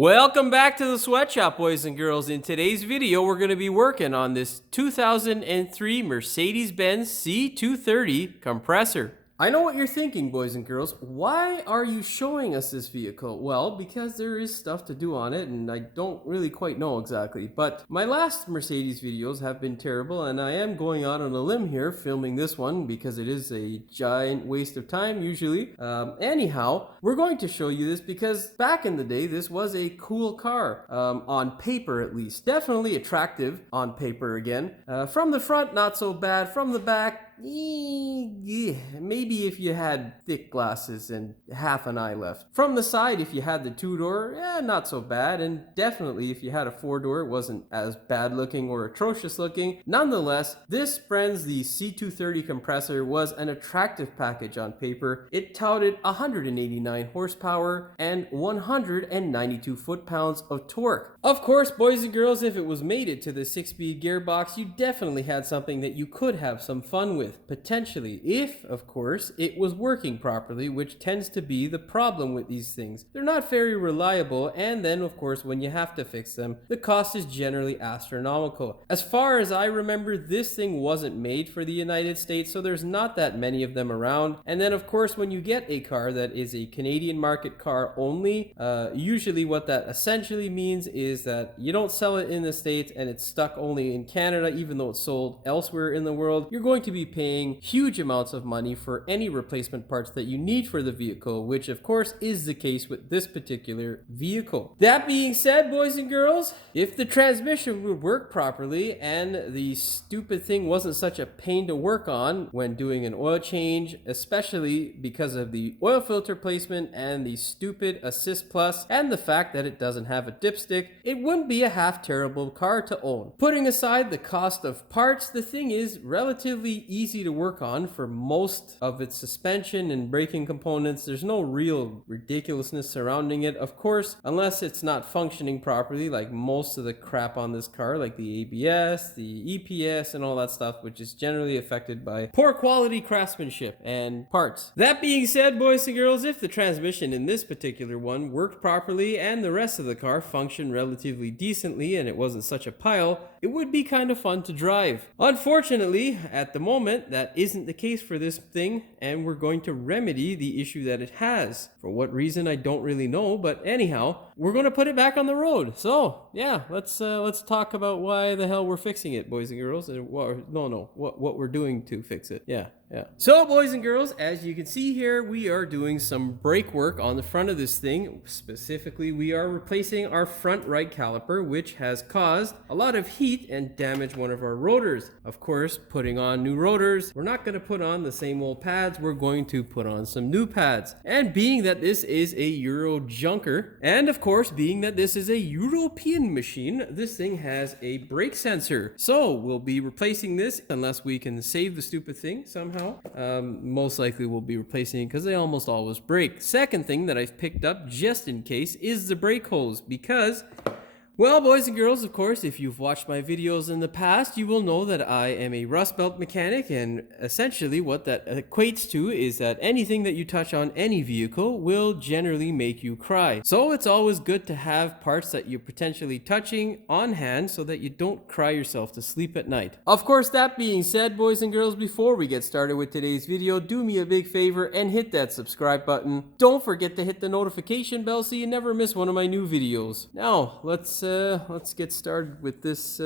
Welcome back to the sweatshop, boys and girls. In today's video, we're going to be working on this 2003 Mercedes-Benz C230 compressor. I know what you're thinking, boys and girls. Why are you showing us this vehicle? Well, because there is stuff to do on it, and I don't really quite know exactly. But my last Mercedes videos have been terrible, and I am going out on a limb here filming this one because it is a giant waste of time usually. Anyhow, we're going to show you this because back in the day, this was a cool car, on paper at least. Definitely attractive on paper again. From the front, not so bad. From the back, maybe if you had thick glasses and half an eye left. From the side, if you had the two-door, not so bad. And definitely if you had a four-door, it wasn't as bad looking or atrocious looking. Nonetheless, this, friends, the C230 compressor was an attractive package on paper. It touted 189 horsepower and 192 foot-pounds of torque. Of course, boys and girls, if it was mated to the 6-speed gearbox, you definitely had something that you could have some fun with. Potentially, if of course it was working properly, which tends to be the problem with these things. They're not very reliable, and then of course when you have to fix them, the cost is generally astronomical. As far as I remember, this thing wasn't made for the United States, so there's not that many of them around. And then of course when you get a car that is a Canadian market car only, usually what that essentially means is that you don't sell it in the States and it's stuck only in Canada, even though it's sold elsewhere in the world. You're going to be paying huge amounts of money for any replacement parts that you need for the vehicle, which of course is the case with this particular vehicle. That being said, boys and girls, if the transmission would work properly and the stupid thing wasn't such a pain to work on when doing an oil change, especially because of the oil filter placement and the stupid Assist Plus and the fact that it doesn't have a dipstick, it wouldn't be a half terrible car to own. Putting aside the cost of parts, the thing is relatively easy to work on for most of its suspension and braking components. There's no real ridiculousness surrounding it, of course, unless it's not functioning properly, like most of the crap on this car, like the ABS, the EPS, and all that stuff, which is generally affected by poor quality craftsmanship and parts. That being said, boys and girls, if the transmission in this particular one worked properly and the rest of the car functioned relatively decently and it wasn't such a pile, it would be kind of fun to drive. Unfortunately, at the moment, that isn't the case for this thing, and we're going to remedy the issue that it has. For what reason, I don't really know, but anyhow, we're going to put it back on the road. So, yeah, let's talk about why the hell we're fixing it, boys and girls. What we're doing to fix it. Yeah. So, boys and girls, as you can see here, we are doing some brake work on the front of this thing. Specifically, we are replacing our front right caliper, which has caused a lot of heat and damaged one of our rotors. Of course, putting on new rotors, we're not going to put on the same old pads, we're going to put on some new pads. And being that this is a Euro junker, and of course, being that this is a European machine, this thing has a brake sensor. So, we'll be replacing this unless we can save the stupid thing somehow. Most likely we'll be replacing it because they almost always break. Second thing that I've picked up just in case is the brake hose, because, well, boys and girls, of course, if you've watched my videos in the past, you will know that I am a rust belt mechanic, and essentially what that equates to is that anything that you touch on any vehicle will generally make you cry. So it's always good to have parts that you're potentially touching on hand so that you don't cry yourself to sleep at night. Of course, that being said, boys and girls, before we get started with today's video, do me a big favor and hit that subscribe button. Don't forget to hit the notification bell so you never miss one of my new videos. Now, let's get started with this.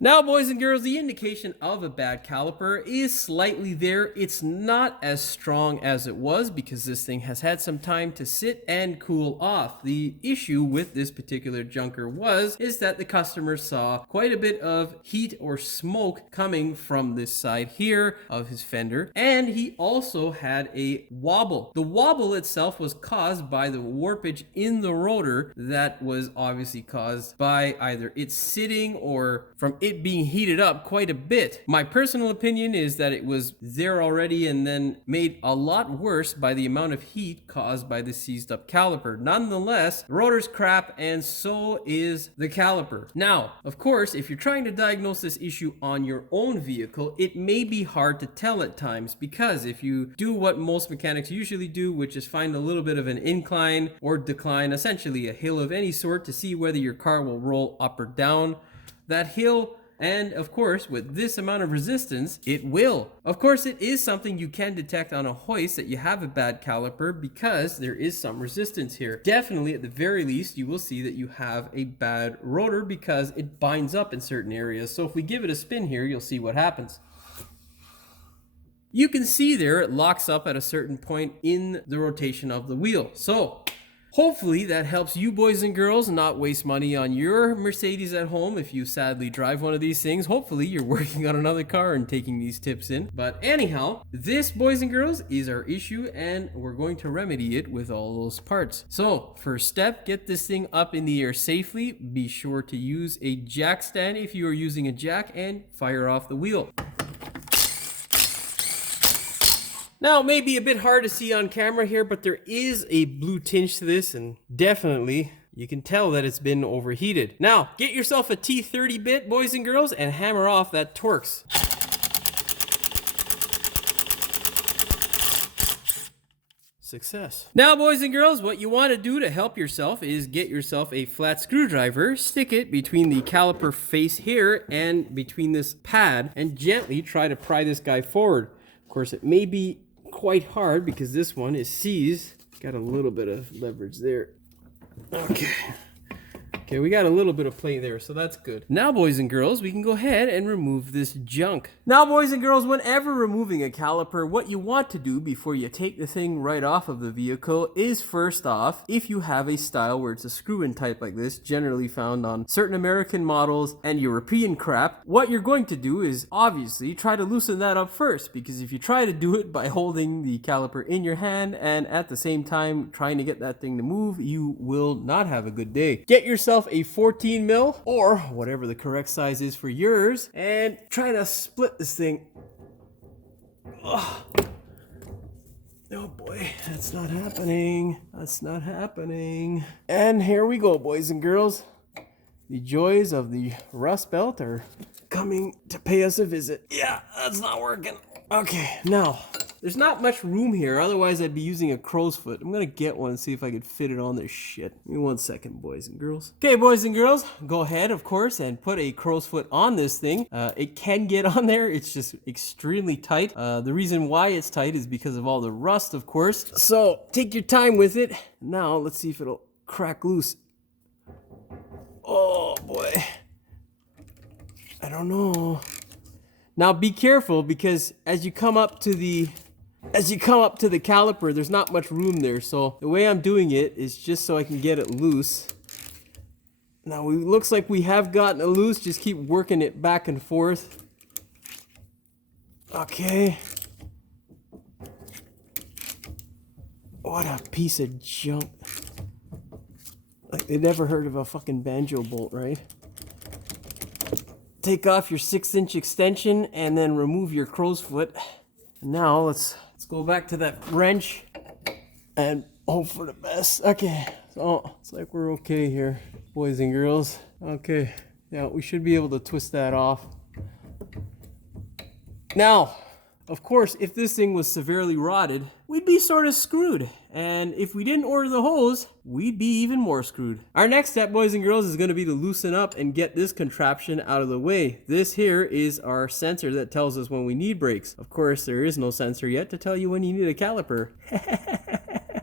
Now, boys and girls, the indication of a bad caliper is slightly there. It's not as strong as it was because this thing has had some time to sit and cool off. The issue with this particular junker is that the customer saw quite a bit of heat or smoke coming from this side here of his fender, and he also had a wobble. The wobble itself was caused by the warpage in the rotor that was obviously caused by either it sitting or from it it being heated up quite a bit. My personal opinion is that it was there already and then made a lot worse by the amount of heat caused by the seized up caliper. Nonetheless, the rotor's crap and so is the caliper. Now, of course, if you're trying to diagnose this issue on your own vehicle, it may be hard to tell at times, because if you do what most mechanics usually do, which is find a little bit of an incline or decline, essentially a hill of any sort, to see whether your car will roll up or down that hill, and of course with this amount of resistance it will. Of course, it is something you can detect on a hoist that you have a bad caliper, because there is some resistance here. Definitely, at the very least, you will see that you have a bad rotor because it binds up in certain areas. So if we give it a spin here, you'll see what happens. You can see there it locks up at a certain point in the rotation of the wheel. So hopefully that helps you boys and girls not waste money on your Mercedes at home if you sadly drive one of these things. Hopefully you're working on another car and taking these tips in. But anyhow, this, boys and girls, is our issue, and we're going to remedy it with all those parts. So first step, get this thing up in the air safely. Be sure to use a jack stand if you are using a jack, and fire off the wheel. Now, it may be a bit hard to see on camera here, but there is a blue tinge to this, and definitely you can tell that it's been overheated. Now, get yourself a T30 bit, boys and girls, and hammer off that Torx. Success. Now, boys and girls, what you want to do to help yourself is get yourself a flat screwdriver, stick it between the caliper face here and between this pad, and gently try to pry this guy forward. Of course, it may be quite hard because this one is seized. Got a little bit of leverage there. Okay, we got a little bit of play there, so that's good. Now, boys and girls, we can go ahead and remove this junk. Now, boys and girls, whenever removing a caliper, what you want to do before you take the thing right off of the vehicle is, first off, if you have a style where it's a screw-in type like this, generally found on certain American models and European crap, what you're going to do is obviously try to loosen that up first, because if you try to do it by holding the caliper in your hand and at the same time trying to get that thing to move, you will not have a good day. Get yourself a 14 mil or whatever the correct size is for yours, and try to split this thing. Ugh. Oh boy, that's not happening. That's not happening. And here we go, boys and girls. The joys of the Rust Belt are coming to pay us a visit. Yeah, that's not working. Okay, now, there's not much room here, otherwise I'd be using a crow's foot. I'm gonna get one and see if I could fit it on this shit. Give me 1 second, boys and girls. Okay, boys and girls, go ahead, of course, and put a crow's foot on this thing. It can get on there, it's just extremely tight. The reason why it's tight is because of all the rust, of course. So, take your time with it. Now, let's see if it'll crack loose. Oh, boy. I don't know. Now be careful, because as you come up to the caliper, there's not much room there. So the way I'm doing it is just so I can get it loose. Now it looks like we have gotten it loose. Just keep working it back and forth. Okay. What a piece of junk. Like, they never heard of a fucking banjo bolt, right? Take off your 6-inch extension and then remove your crow's foot. Now let's go back to that wrench and hope for the best. Okay, so it's like we're okay here, boys and girls. Okay, yeah, we should be able to twist that off. Now, of course, if this thing was severely rotted, we'd be sort of screwed. And if we didn't order the hose, we'd be even more screwed. Our next step, boys and girls, is going to be to loosen up and get this contraption out of the way. This here is our sensor that tells us when we need brakes. Of course, there is no sensor yet to tell you when you need a caliper.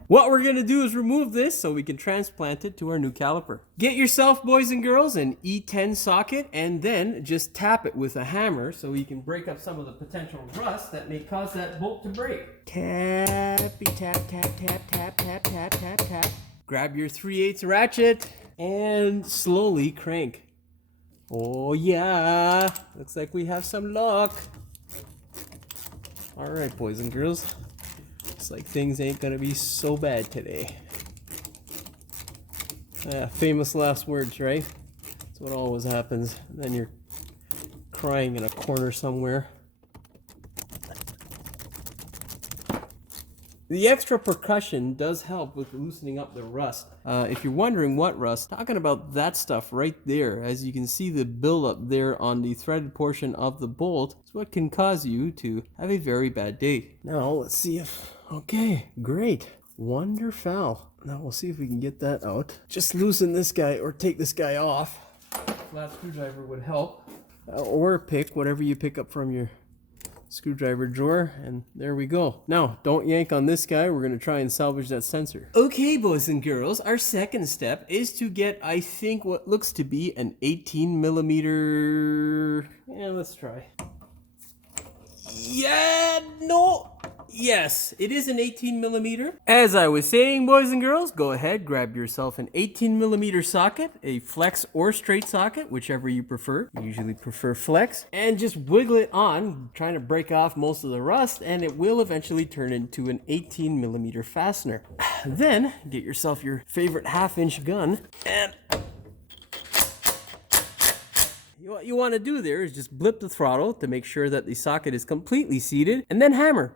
What we're going to do is remove this so we can transplant it to our new caliper. Get yourself, boys and girls, an E10 socket, and then just tap it with a hammer so we can break up some of the potential rust that may cause that bolt to break. Tappy tap, tap, tap, tap, tap, tap, tap, tap. Grab your 3/8 ratchet and slowly crank. Oh yeah, looks like we have some luck. All right, boys and girls. Looks like things ain't gonna be so bad today. Famous last words, right? That's what always happens. And then crying in a corner somewhere. The extra percussion does help with loosening up the rust. If you're wondering what rust, talking about that stuff right there. As you can see, the buildup there on the threaded portion of the bolt is what can cause you to have a very bad day. Now let's see if, okay, great, wonderful. Now we'll see if we can get that out. Just loosen this guy or take this guy off. Flat screwdriver would help, or a pick, whatever you pick up from your screwdriver drawer, and there we go. Now, don't yank on this guy. We're going to try and salvage that sensor. Okay, boys and girls, our second step is to get, I think, what looks to be an 18 millimeter. Yeah, let's try. Yeah, no. Yes, it is an 18 millimeter. As I was saying, boys and girls, go ahead, grab yourself an 18 millimeter socket, a flex or straight socket, whichever you prefer. I usually prefer flex, and just wiggle it on, trying to break off most of the rust, and it will eventually turn into an 18 millimeter fastener. Then get yourself your favorite 1/2-inch gun, and what you want to do there is just blip the throttle to make sure that the socket is completely seated, and then hammer.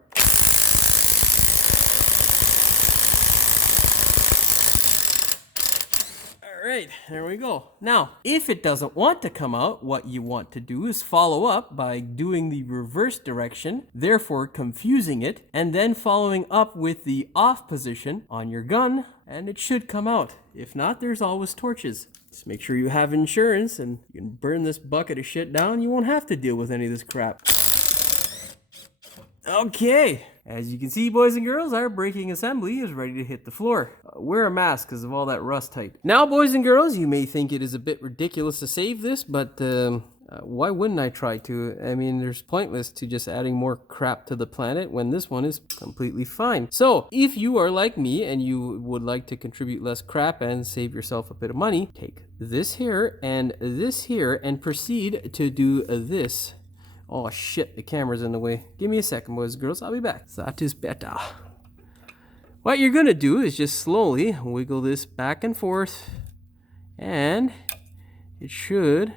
Alright, there we go. Now, if it doesn't want to come out, what you want to do is follow up by doing the reverse direction, therefore confusing it, and then following up with the off position on your gun, and it should come out. If not, there's always torches. Just make sure you have insurance and you can burn this bucket of shit down. You won't have to deal with any of this crap. Okay, as you can see, boys and girls, our braking assembly is ready to hit the floor. Wear a mask because of all that rust type. Now, boys and girls, you may think it is a bit ridiculous to save this, but why wouldn't I try to? I mean, there's pointless to just adding more crap to the planet when this one is completely fine. So, if you are like me and you would like to contribute less crap and save yourself a bit of money, take this here and proceed to do this. Oh shit, the camera's in the way. Give me a second, boys and girls, I'll be back. That is better. What you're gonna do is just slowly wiggle this back and forth, and it should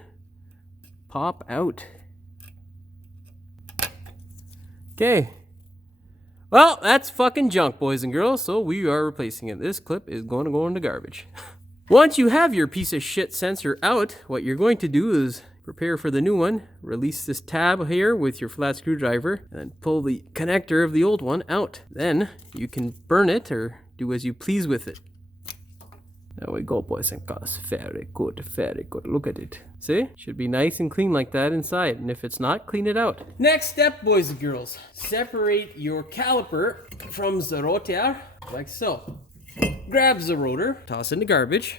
pop out. Okay. Well, that's fucking junk, boys and girls, so we are replacing it. This clip is going to go in the garbage. Once you have your piece of shit sensor out, what you're going to do is prepare for the new one. Release this tab here with your flat screwdriver and pull the connector of the old one out. Then you can burn it or do as you please with it. There we go, boys and girls. Very good, very good. Look at it. See? Should be nice and clean like that inside. And if it's not, clean it out. Next step, boys and girls. Separate your caliper from the rotor, like so. Grab the rotor, toss in the garbage.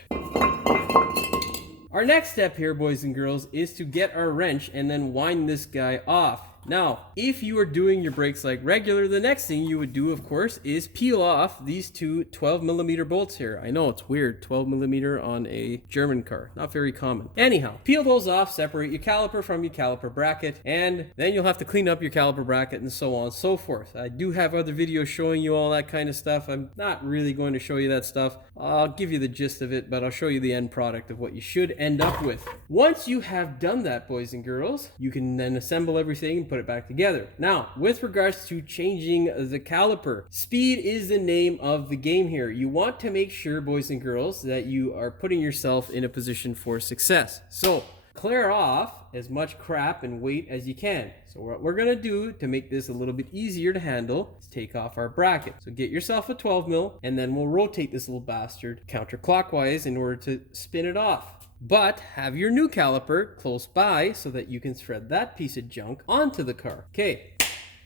Our next step here, boys and girls, is to get our wrench and then wind this guy off. Now, if you are doing your brakes like regular, the next thing you would do, of course, is peel off these two 12mm bolts here. I know it's weird, 12mm on a German car. Not very common. Anyhow, peel those off, separate your caliper from your caliper bracket, and then you'll have to clean up your caliper bracket and so on and so forth. I do have other videos showing you all that kind of stuff. I'm not really going to show you that stuff. I'll give you the gist of it, but I'll show you the end product of what you should end up with. Once you have done that, boys and girls, you can then assemble everything and put it back together. Now, with regards to changing the caliper, speed is the name of the game here. You want to make sure, boys and girls, that you are putting yourself in a position for success. So, clear off as much crap and weight as you can. So what we're going to do to make this a little bit easier to handle is take off our bracket. So get yourself a 12mm and then we'll rotate this little bastard counterclockwise in order to spin it off. But have your new caliper close by so that you can thread that piece of junk onto the car. Okay,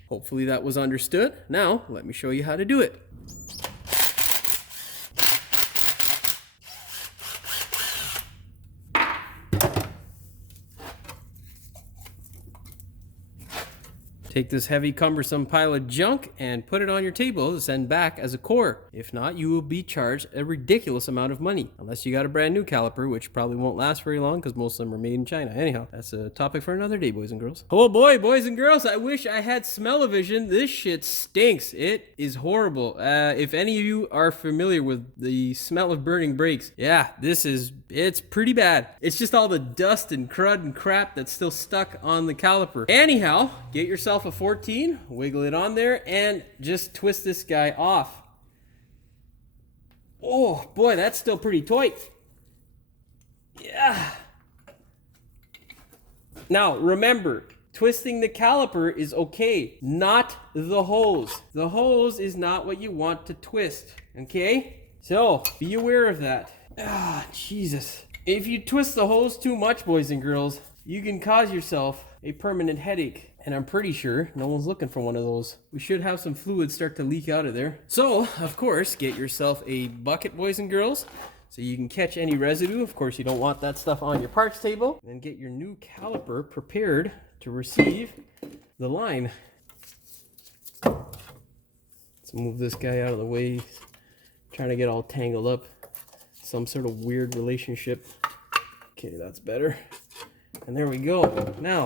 hopefully that was understood. Now, let me show you how to do it. Take this heavy, cumbersome pile of junk and put it on your table to send back as a core. If not, you will be charged a ridiculous amount of money. Unless you got a brand new caliper, which probably won't last very long because most of them are made in China. Anyhow, that's a topic for another day, boys and girls. Oh boy, boys and girls, I wish I had smell-o-vision. This shit stinks. It is horrible. If any of you are familiar with the smell of burning brakes, yeah, it's pretty bad. It's just all the dust and crud and crap that's still stuck on the caliper. Anyhow, get yourself a 14, wiggle it on there, and just twist this guy off. Oh boy, that's still pretty tight. Yeah. Now remember, twisting the caliper is okay, not the hose. The hose is not what you want to twist, okay? So be aware of that. Ah, Jesus. If you twist the hose too much, boys and girls, you can cause yourself a permanent headache. And I'm pretty sure no one's looking for one of those. We should have some fluid start to leak out of there. So, of course, get yourself a bucket, boys and girls, so you can catch any residue. Of course, you don't want that stuff on your parts table. And then get your new caliper prepared to receive the line. Let's move this guy out of the way. He's trying to get all tangled up. Some sort of weird relationship. Okay, that's better. And there we go. Now,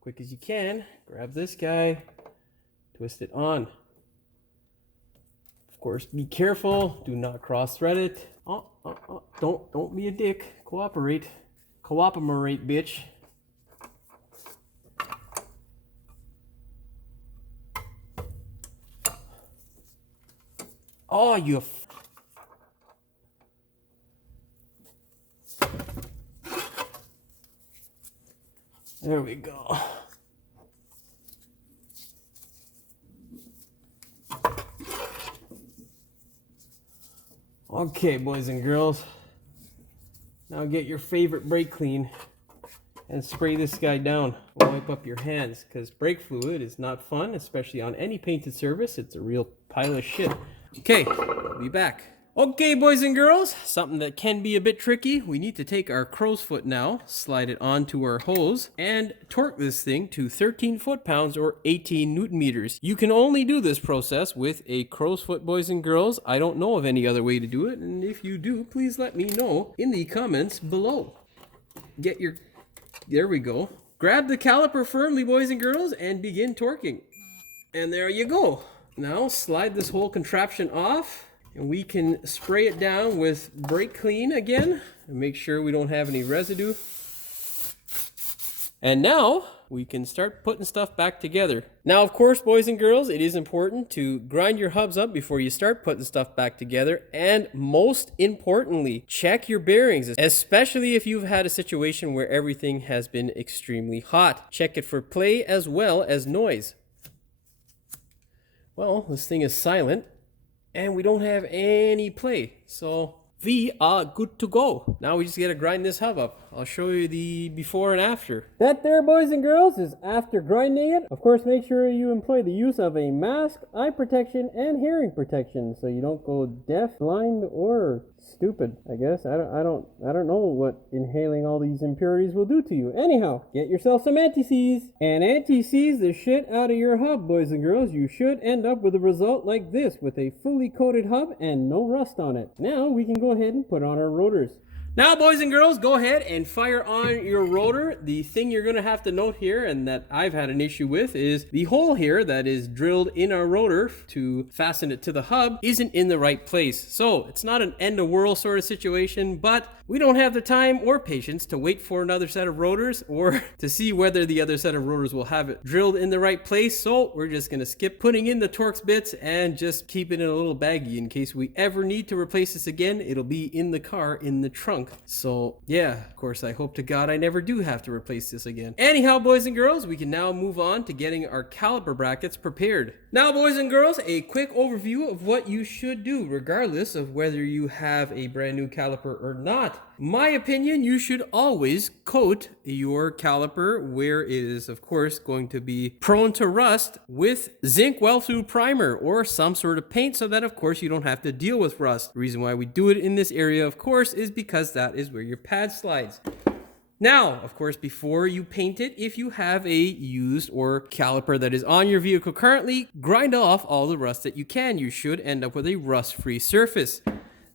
quick as you can, grab this guy, twist it on. Of course, be careful. Do not cross-thread it. Don't be a dick. Cooperate. Cooperate, bitch. Oh, you. There we go. Okay, boys and girls. Now get your favorite brake clean and spray this guy down. Wipe up your hands, because brake fluid is not fun, especially on any painted surface. It's a real pile of shit. Okay, I'll be back. Okay, boys and girls, something that can be a bit tricky. We need to take our crow's foot now, slide it onto our hose, and torque this thing to 13 foot-pounds or 18 newton meters. You can only do this process with a crow's foot, boys and girls. I don't know of any other way to do it, and if you do, please let me know in the comments below. There we go. Grab the caliper firmly, boys and girls, and begin torquing. And there you go. Now slide this whole contraption off. And we can spray it down with brake clean again and make sure we don't have any residue. And now we can start putting stuff back together. Now, of course, boys and girls, it is important to grind your hubs up before you start putting stuff back together. And most importantly, check your bearings, especially if you've had a situation where everything has been extremely hot. Check it for play as well as noise. Well, this thing is silent. And we don't have any play, so we are good to go. Now we just gotta grind this hub up. I'll show you the before and after. That there, boys and girls, is after grinding it. Of course, make sure you employ the use of a mask, eye protection, and hearing protection, so you don't go deaf, blind, or stupid. I guess I don't know what inhaling all these impurities will do to you. Anyhow, get yourself some anti-seize and anti-seize the shit out of your hub, boys and girls. You should end up with a result like this, with a fully coated hub and no rust on it. Now we can go ahead and put on our rotors. Now, boys and girls, go ahead and fire on your rotor. The thing you're going to have to note here, and that I've had an issue with, is the hole here that is drilled in our rotor to fasten it to the hub isn't in the right place. So it's not an end of world sort of situation, but we don't have the time or patience to wait for another set of rotors or to see whether the other set of rotors will have it drilled in the right place. So we're just going to skip putting in the Torx bits and just keep it in a little baggie in case we ever need to replace this again. It'll be in the car in the trunk. So yeah, of course, I hope to God I never do have to replace this again. Anyhow, boys and girls, we can now move on to getting our caliper brackets prepared. Now, boys and girls, a quick overview of what you should do regardless of whether you have a brand new caliper or not. My opinion, you should always coat your caliper where it is, of course, going to be prone to rust with zinc weld-through primer or some sort of paint so that, of course, you don't have to deal with rust. The reason why we do it in this area, of course, is because that is where your pad slides. Now, of course, before you paint it, if you have a used or caliper that is on your vehicle currently, grind off all the rust that you can. You should end up with a rust-free surface.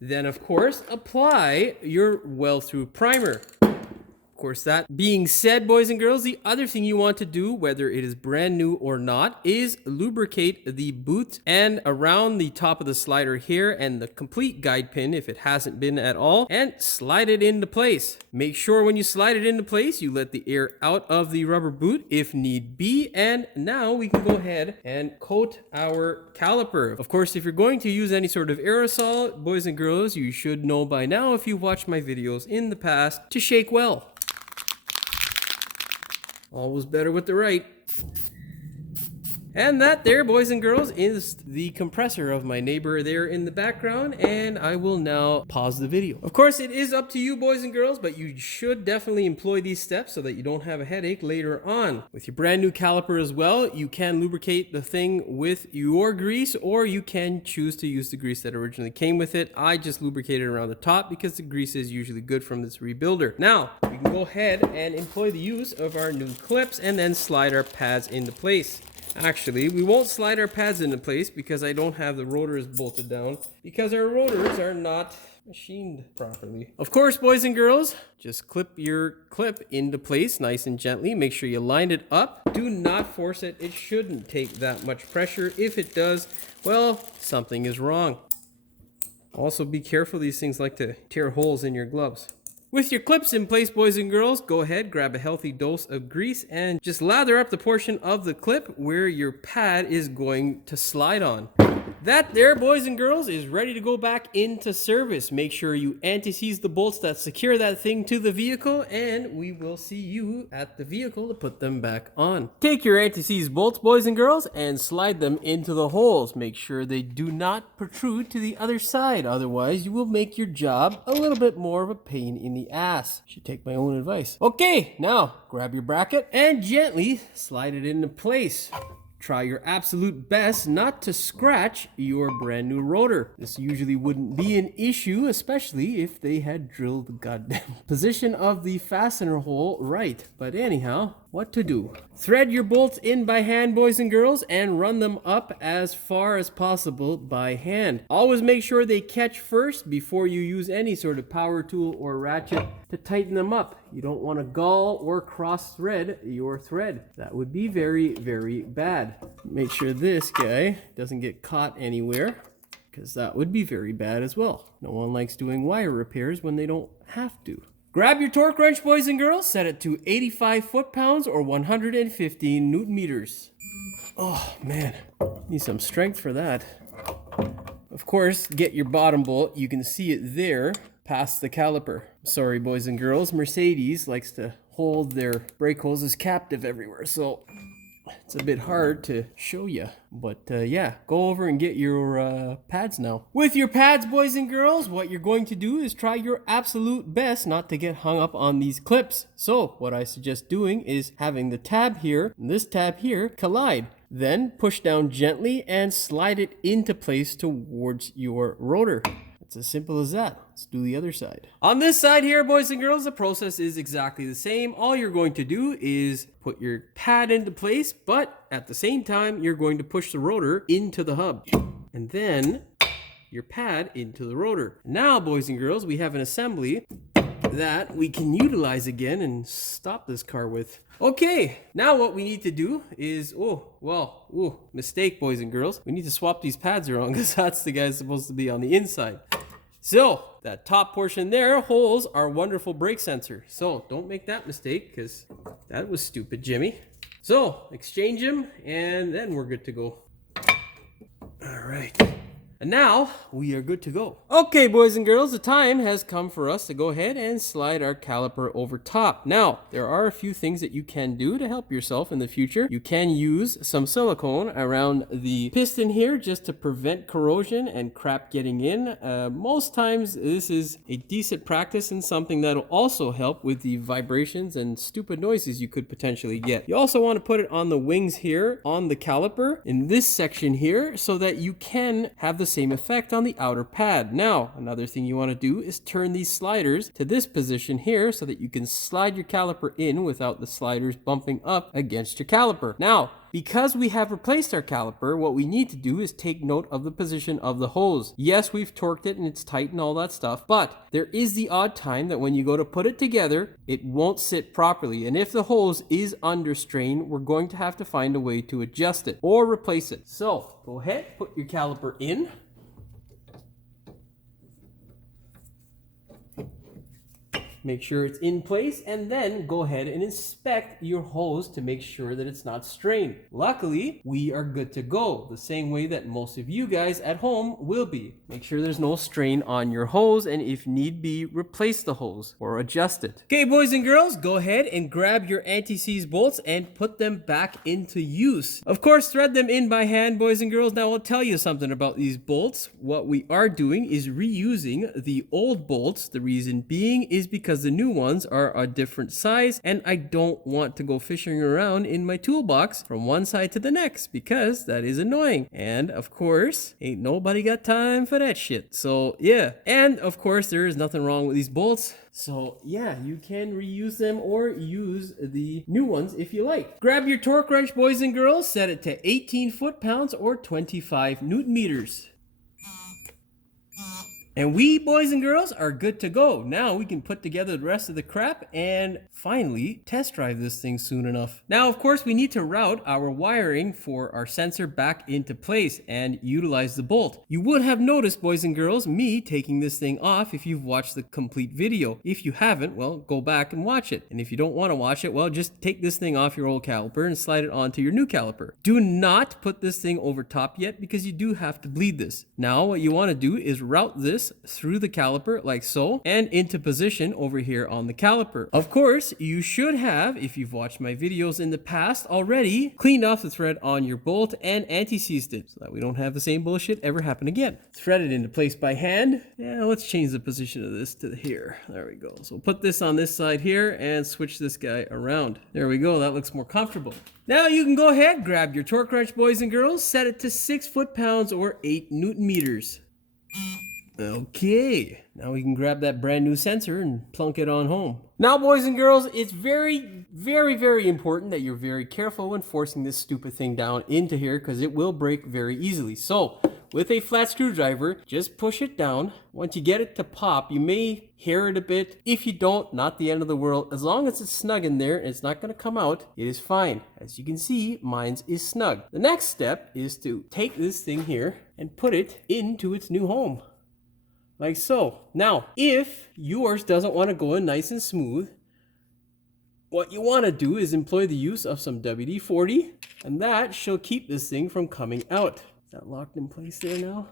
Then, of course, apply your well-through primer. Of course, that being said, boys and girls, the other thing you want to do, whether it is brand new or not, is lubricate the boot and around the top of the slider here and the complete guide pin if it hasn't been at all, and slide it into place. Make sure when you slide it into place, you let the air out of the rubber boot if need be. And now we can go ahead and coat our caliper. Of course, if you're going to use any sort of aerosol, boys and girls, you should know by now if you've watched my videos in the past to shake well. Always better with the right. And that there, boys and girls, is the compressor of my neighbor there in the background, and I will now pause the video. Of course, it is up to you, boys and girls, but you should definitely employ these steps so that you don't have a headache later on. With your brand new caliper as well, you can lubricate the thing with your grease, or you can choose to use the grease that originally came with it. I just lubricated around the top because the grease is usually good from this rebuilder. Now, we can go ahead and employ the use of our new clips and then slide our pads into place. Actually, we won't slide our pads into place because I don't have the rotors bolted down because our rotors are not machined properly. Of course, boys and girls, just clip your clip into place nice and gently. Make sure you line it up. Do not force it. It shouldn't take that much pressure. If it does, well, something is wrong. Also, be careful. These things like to tear holes in your gloves. With your clips in place, boys and girls, go ahead, grab a healthy dose of grease and just lather up the portion of the clip where your pad is going to slide on. That there, boys and girls, is ready to go back into service. Make sure you anti-seize the bolts that secure that thing to the vehicle, and we will see you at the vehicle to put them back on. Take your anti-seize bolts, boys and girls, and slide them into the holes. Make sure they do not protrude to the other side, otherwise you will make your job a little bit more of a pain in the ass. Should take my own advice. Okay, now grab your bracket and gently slide it into place. Try your absolute best not to scratch your brand new rotor. This usually wouldn't be an issue, especially if they had drilled the goddamn position of the fastener hole right. But anyhow, what to do? Thread your bolts in by hand, boys and girls, and run them up as far as possible by hand. Always make sure they catch first before you use any sort of power tool or ratchet to tighten them up. You don't want to gall or cross thread your thread. That would be very, very bad. Make sure this guy doesn't get caught anywhere, because that would be very bad as well. No one likes doing wire repairs when they don't have to. Grab your torque wrench, boys and girls, set it to 85 foot-pounds or 115 newton meters. Oh man, need some strength for that. Of course, get your bottom bolt. You can see it there past the caliper. Sorry, boys and girls, Mercedes likes to hold their brake hoses captive everywhere, so it's a bit hard to show you. But yeah, go over and get your pads now. With your pads, boys and girls, what you're going to do is try your absolute best not to get hung up on these clips. So what I suggest doing is having the tab here and this tab here collide. Then push down gently and slide it into place towards your rotor. It's as simple as that. Let's do the other side. On this side here, boys and girls, the process is exactly the same. All you're going to do is put your pad into place, but at the same time, you're going to push the rotor into the hub. And then your pad into the rotor. Now, boys and girls, we have an assembly that we can utilize again and stop this car with. Okay, now what we need to do is, mistake, boys and girls. We need to swap these pads around because that's the guy supposed to be on the inside. So, that top portion there holds our wonderful brake sensor. So, don't make that mistake because that was stupid, Jimmy. So, exchange them and then we're good to go. All right. And now we are good to go. Okay, boys and girls, the time has come for us to go ahead and slide our caliper over top. Now, there are a few things that you can do to help yourself in the future. You can use some silicone around the piston here just to prevent corrosion and crap getting in. Most times this is a decent practice and something that'll also help with the vibrations and stupid noises you could potentially get. You also want to put it on the wings here on the caliper in this section here so that you can have the same effect on the outer pad. Now, another thing you want to do is turn these sliders to this position here so that you can slide your caliper in without the sliders bumping up against your caliper. Now, because we have replaced our caliper, what we need to do is take note of the position of the hose. Yes, we've torqued it and it's tight and all that stuff, but there is the odd time that when you go to put it together, it won't sit properly. And if the hose is under strain, we're going to have to find a way to adjust it or replace it. So go ahead, put your caliper in. Make sure it's in place, and then go ahead and inspect your hose to make sure that it's not strained. Luckily, we are good to go, the same way that most of you guys at home will be. Make sure there's no strain on your hose, and if need be, replace the hose or adjust it. Okay, boys and girls, go ahead and grab your anti-seize bolts and put them back into use. Of course, thread them in by hand, boys and girls. Now, I'll tell you something about these bolts. What we are doing is reusing the old bolts. The reason being is because the new ones are a different size, and I don't want to go fishing around in my toolbox from one side to the next, because that is annoying. And of course, ain't nobody got time for that shit. So yeah, and of course there is nothing wrong with these bolts. So yeah, you can reuse them or use the new ones if you like. Grab your torque wrench, boys and girls, set it to 18 foot-pounds or 25 newton meters. And we, boys and girls, are good to go. Now we can put together the rest of the crap and finally test drive this thing soon enough. Now, of course, we need to route our wiring for our sensor back into place and utilize the bolt. You would have noticed, boys and girls, me taking this thing off if you've watched the complete video. If you haven't, well, go back and watch it. And if you don't want to watch it, well, just take this thing off your old caliper and slide it onto your new caliper. Do not put this thing over top yet, because you do have to bleed this. Now, what you want to do is route this through the caliper like so and into position over here on the caliper. Of course, you should have, if you've watched my videos in the past already, cleaned off the thread on your bolt and anti-seized it so that we don't have the same bullshit ever happen again. Thread it into place by hand. Yeah, let's change the position of this to here. There we go. So put this on this side here and switch this guy around. There we go. That looks more comfortable. Now you can go ahead, grab your torque wrench, boys and girls, set it to 6 foot-pounds or 8 newton meters. Okay, now we can grab that brand new sensor and plunk it on home. Now, boys and girls, it's very, very important that you're very careful when forcing this stupid thing down into here, because it will break very easily. So, with a flat screwdriver, just push it down. Once you get it to pop, you may hear it a bit. If you don't, not the end of the world. As long as it's snug in there and it's not going to come out, it is fine. As you can see, mine's is snug. The next step is to take this thing here and put it into its new home. Like so. Now, if yours doesn't want to go in nice and smooth, what you want to do is employ the use of some WD-40, and that shall keep this thing from coming out. Is that locked in place there now?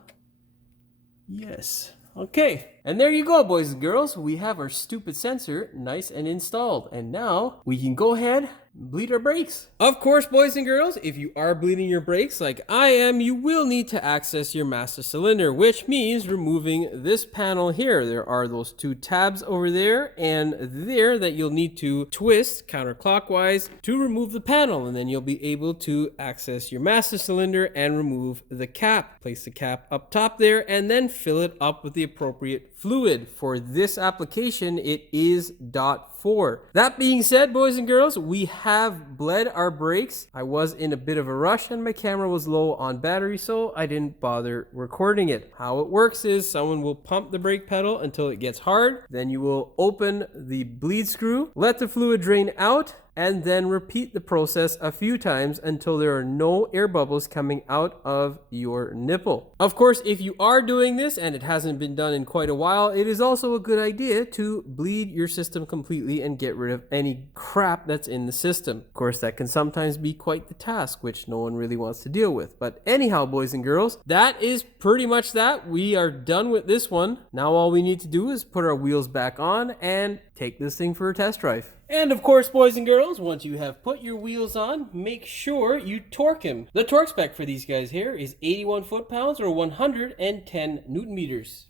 Yes. Okay. And there you go, boys and girls. We have our stupid sensor nice and installed. And now we can go ahead and bleed our brakes. Of course, boys and girls, if you are bleeding your brakes like I am, you will need to access your master cylinder, which means removing this panel here. There are those 2 tabs over there and there that you'll need to twist counterclockwise to remove the panel, and then you'll be able to access your master cylinder and remove the cap. Place the cap up top there and then fill it up with the appropriate fluid. For this application, it is .4. That being said, boys and girls, we have bled our brakes. I was in a bit of a rush and my camera was low on battery, so I didn't bother recording it. How it works is someone will pump the brake pedal until it gets hard. Then you will open the bleed screw, let the fluid drain out, and then repeat the process a few times until there are no air bubbles coming out of your nipple. Of course, if you are doing this and it hasn't been done in quite a while, it is also a good idea to bleed your system completely and get rid of any crap that's in the system. Of course, that can sometimes be quite the task, which no one really wants to deal with. But anyhow, boys and girls, that is pretty much that. We are done with this one. Now all we need to do is put our wheels back on and take this thing for a test drive. And of course, boys and girls, once you have put your wheels on, make sure you torque them. The torque spec for these guys here is 81 foot-pounds or 110 newton meters.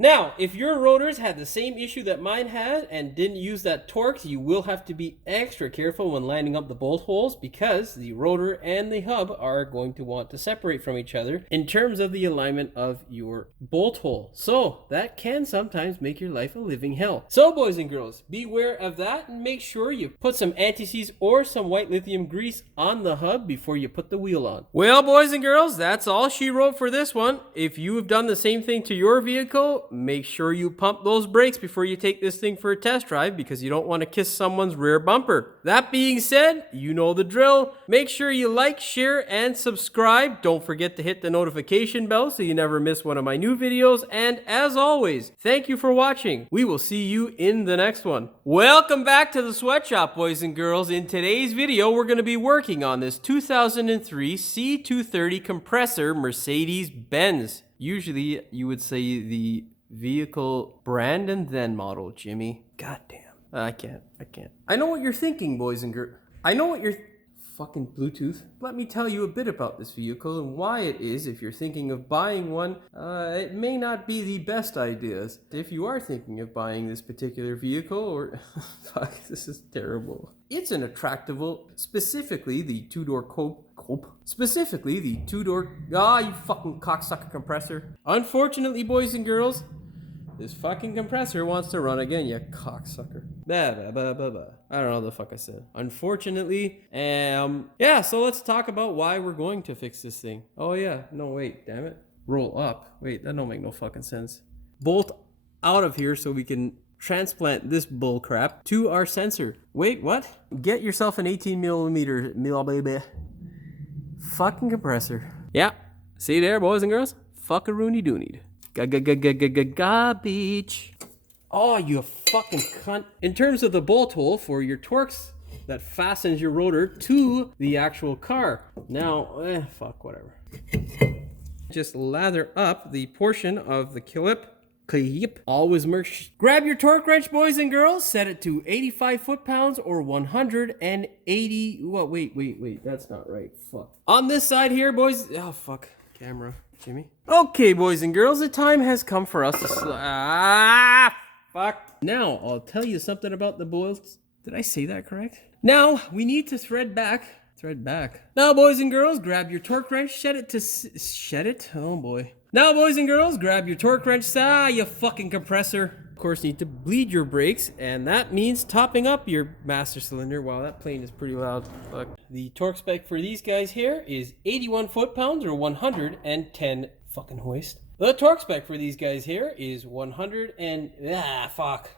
Now, if your rotors had the same issue that mine had and didn't use that Torx, you will have to be extra careful when lining up the bolt holes because the rotor and the hub are going to want to separate from each other in terms of the alignment of your bolt hole. So that can sometimes make your life a living hell. So boys and girls, beware of that and make sure you put some anti-seize or some white lithium grease on the hub before you put the wheel on. Well, boys and girls, that's all she wrote for this one. If you have done the same thing to your vehicle, make sure you pump those brakes before you take this thing for a test drive because you don't want to kiss someone's rear bumper. That being said, you know the drill. Make sure you like, share, and subscribe. Don't forget to hit the notification bell so you never miss one of my new videos. And as always, thank you for watching. We will see you in the next one. Welcome back to the sweatshop, boys and girls. In today's video, we're going to be working on this 2003 C230 compressor Mercedes-Benz. Usually, you would say the vehicle brand and then model, Jimmy. God damn. I can't. I know what you're thinking, boys and girls. I know what you're... Fucking Bluetooth. Let me tell you a bit about this vehicle and why it is, if you're thinking of buying one, it may not be the best ideas. If you are thinking of buying this particular vehicle, or... Fuck, this is terrible. It's an attractable, specifically the two-door Specifically the two-door... Ah, you fucking cocksucker compressor. Unfortunately, boys and girls, this fucking compressor wants to run again, you cocksucker. I don't know what the fuck I said. Unfortunately, yeah, so let's talk about why we're going to fix this thing. Oh yeah, no wait, damn it. Roll up. Wait, that don't make no fucking sense. Bolt out of here so we can transplant this bull crap to our sensor. Wait, what? Get yourself an 18 millimeter baby. Fucking compressor. Yeah, see there, boys and girls? Fuckaroony doonied. Garbage. Oh, you fucking cunt. In terms of the bolt hole for your Torx that fastens your rotor to the actual car. Now, fuck, whatever. Just lather up the portion of the clip. Always merch. Grab your torque wrench, boys and girls. Set it to 85 foot-pounds or 180. What? Wait. That's not right. Fuck. On this side here, boys. Oh, fuck. Camera. Jimmy. Okay, boys and girls, the time has come for us to fuck. Now, I'll tell you something about the bolts. Did I say that correct? Now, we need to thread back. Now, boys and girls, grab your torque wrench, shed it? Oh, boy. Now, boys and girls, grab your torque wrench. You fucking compressor. Of course, you need to bleed your brakes, and that means topping up your master cylinder. Wow, that plane is pretty loud. Fuck. The torque spec for these guys here is 81 foot-pounds or 110 fucking hoist. The torque spec for these guys here is 100 and... fuck.